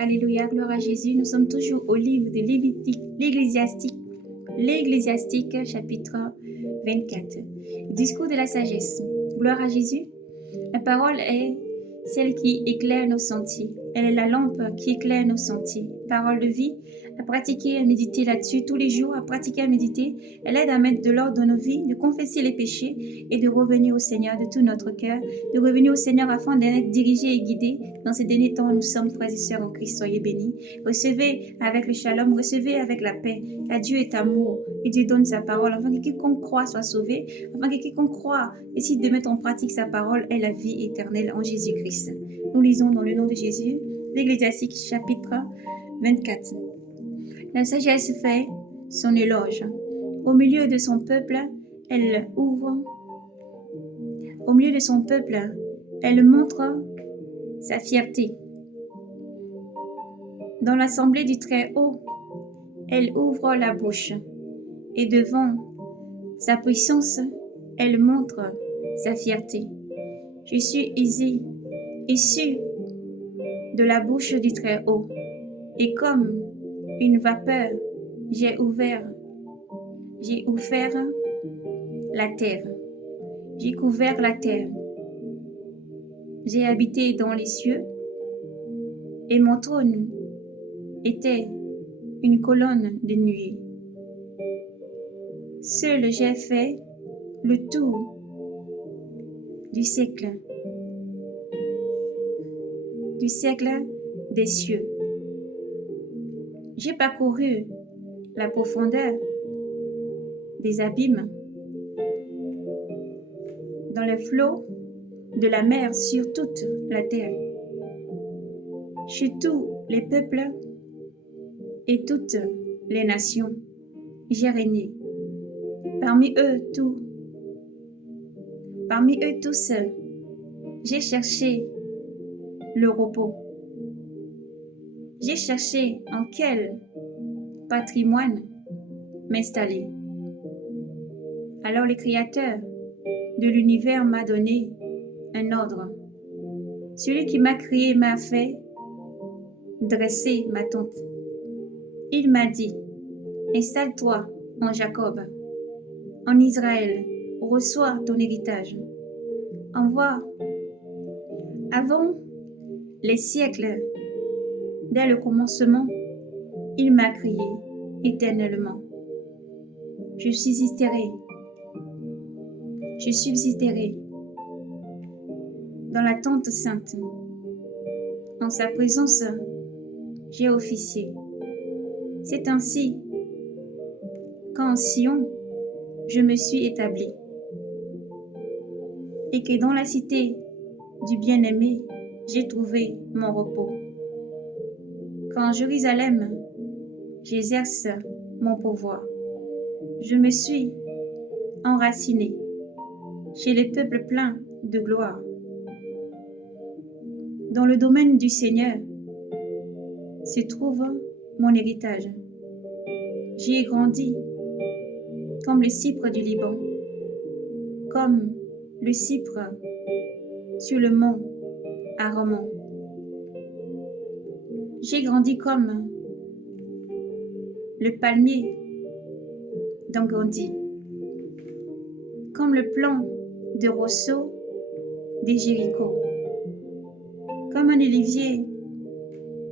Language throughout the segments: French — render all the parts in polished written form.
Alléluia, gloire à Jésus. Nous sommes toujours au livre de Lévitique, l'Ecclésiastique, chapitre 24. Discours de la sagesse. Gloire à Jésus. La parole est celle qui éclaire nos sentiers. Elle est la lampe qui éclaire nos sentiers. Parole de vie, à pratiquer, à méditer là-dessus tous les jours, à pratiquer, à méditer. Elle aide à mettre de l'ordre dans nos vies, de confesser les péchés et de revenir au Seigneur de tout notre cœur, de revenir au Seigneur afin d'être dirigés et guidés. Dans ces derniers temps, nous sommes frères et sœurs en Christ, soyez bénis. Recevez avec le shalom, recevez avec la paix, car Dieu est amour et Dieu donne sa parole afin que quiconque croit soit sauvé, afin que quiconque croit décide de mettre en pratique sa parole est la vie éternelle en Jésus-Christ. Nous lisons dans le nom de Jésus, l'Ecclésiastique chapitre 24. La sagesse fait son éloge. Au milieu de son peuple, elle ouvre. Au milieu de son peuple, elle montre sa fierté. Dans l'assemblée du Très-Haut, elle ouvre la bouche. Et devant sa puissance, elle montre sa fierté. Je suis issu de la bouche du Très-Haut, et comme une vapeur, j'ai ouvert la terre. J'ai couvert la terre. J'ai habité dans les cieux, et mon trône était une colonne de nuée. Seul j'ai fait le tour du siècle des cieux. J'ai parcouru la profondeur des abîmes, dans les flots de la mer sur toute la terre. Chez tous les peuples et toutes les nations, j'ai régné. Parmi eux tous, j'ai cherché le repos. J'ai cherché en quel patrimoine m'installer. Alors le Créateur de l'univers m'a donné un ordre. Celui qui m'a créé m'a fait dresser ma tente. Il m'a dit, installe-toi en Jacob, en Israël, reçois ton héritage. Envoie avant les siècles, dès le commencement, il m'a créé éternellement. Je subsisterai dans la tente sainte. En sa présence, j'ai officié. C'est ainsi qu'en Sion, je me suis établi. Et que dans la cité du bien-aimé, j'ai trouvé mon repos. Qu'en Jérusalem, j'exerce mon pouvoir. Je me suis enraciné chez les peuples pleins de gloire. Dans le domaine du Seigneur se trouve mon héritage. J'y ai grandi comme le cypre du Liban, comme le cypre sur le mont Aramon. J'ai grandi comme le palmier d'Angandi, comme le plan de Rousseau de Jéricho, comme un olivier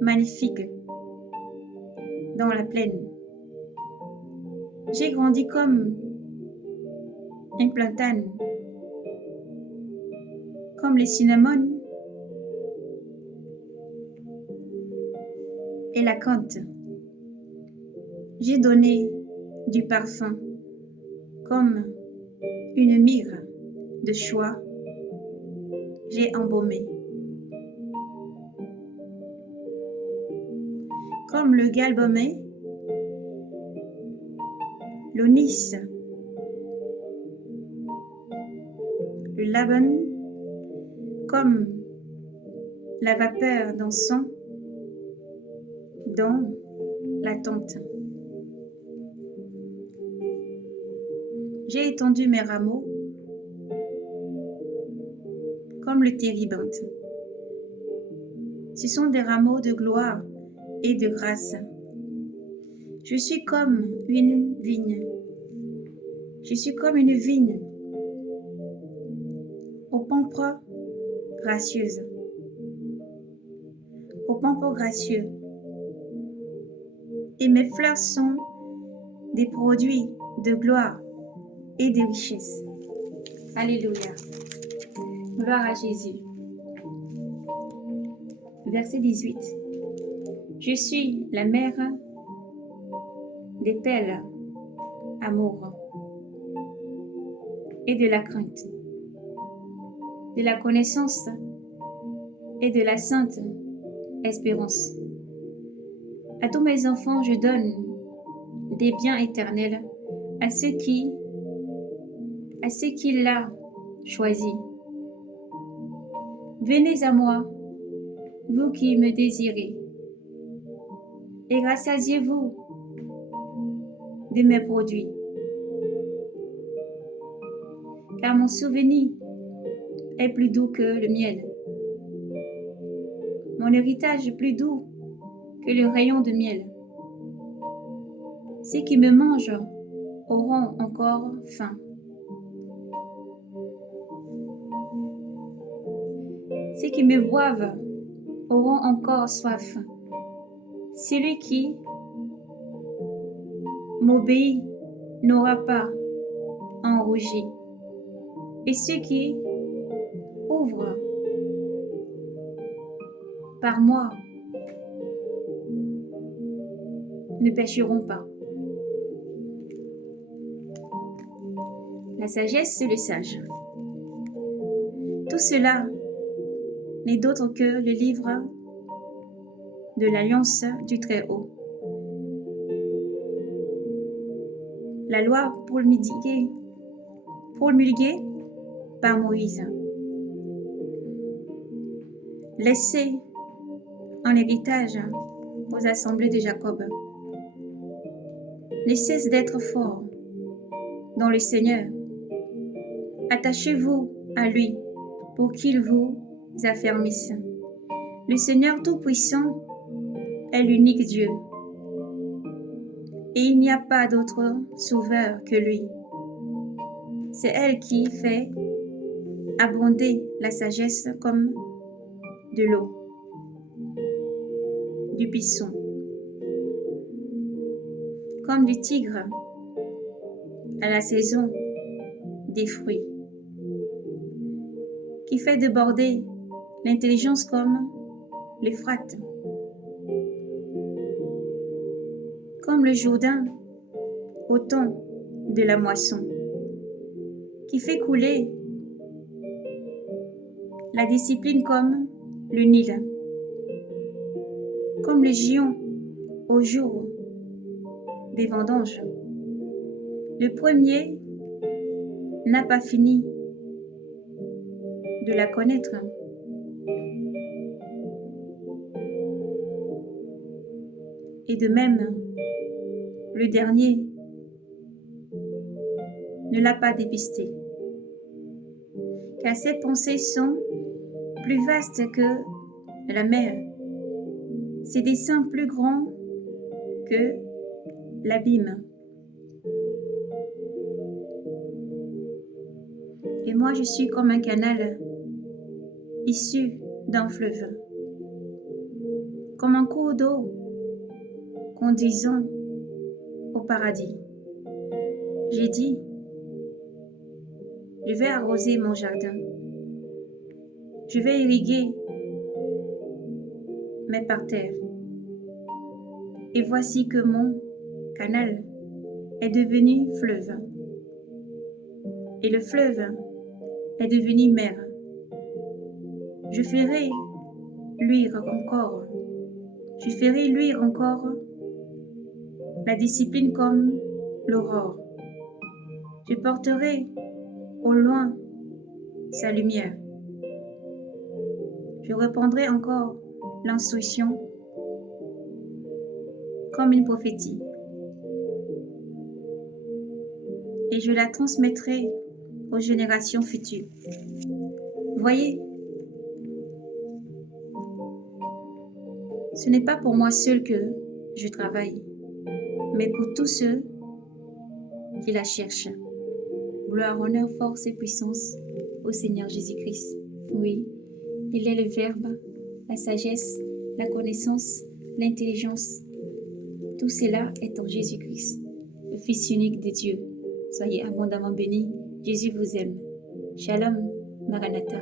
magnifique dans la plaine. J'ai grandi comme un platane, comme le cinnamon et la menthe. J'ai donné du parfum comme une myrrhe de choix. J'ai embaumé comme le galbamé, l'onis, le laban, comme la vapeur d'encens dans la tente. J'ai étendu mes rameaux comme le térébinthe. Ce sont des rameaux de gloire et de grâce. Je suis comme une vigne. Je suis comme une vigne aux pampres gracieuses, aux pampres gracieux. Et mes fleurs sont des produits de gloire et de richesse. Alléluia. Gloire à Jésus. Verset 18. Je suis la mère des tels amours et de la crainte, de la connaissance et de la sainte espérance. À tous mes enfants, je donne des biens éternels à ceux qui l'a choisi. Venez à moi, vous qui me désirez, et rassasiez-vous de mes produits. Car mon souvenir est plus doux que le miel. Mon héritage est plus doux que le rayon de miel. Ceux qui me mangent auront encore faim. Ceux qui me boivent auront encore soif. Celui qui m'obéit n'aura pas en rougir. Et ceux qui ouvrent par moi ne pécheront pas. La sagesse, c'est le sage. Tout cela n'est d'autre que le livre de l'Alliance du Très-Haut. La loi promulguée par Moïse, laissée en héritage aux assemblées de Jacob, ne cesse d'être fort dans le Seigneur. Attachez-vous à lui pour qu'il vous affermisse. Le Seigneur Tout-Puissant est l'unique Dieu, et il n'y a pas d'autre sauveur que lui. C'est elle qui fait abonder la sagesse comme de l'eau, du buisson, comme du tigre à la saison des fruits, qui fait déborder l'intelligence comme l'Euphrate, comme le Jourdain au temps de la moisson, qui fait couler la discipline comme le Nil, comme le Gion au jour des vendanges. Le premier n'a pas fini de la connaître. Et de même, le dernier ne l'a pas dépisté, car ses pensées sont plus vastes que la mer, ses desseins plus grands que l'abîme. Et moi, je suis comme un canal issu d'un fleuve, comme un cours d'eau conduisant au paradis. J'ai dit, je vais arroser mon jardin, je vais irriguer mes parterres. Et voici que mon canal est devenu fleuve, et le fleuve est devenu mer. Je ferai luire encore la discipline comme l'aurore. Je porterai au loin sa lumière. Je répandrai encore l'instruction comme une prophétie. Et je la transmettrai aux générations futures. Voyez, Ce n'est pas pour moi seul que je travaille, mais pour tous ceux qui la cherchent. Gloire, honneur, force et puissance au Seigneur Jésus-Christ. Oui, il est le Verbe, la sagesse, la connaissance, l'intelligence. Tout cela est en Jésus-Christ, le Fils unique de Dieu. Soyez abondamment bénis. Jésus vous aime. Shalom, Maranatha.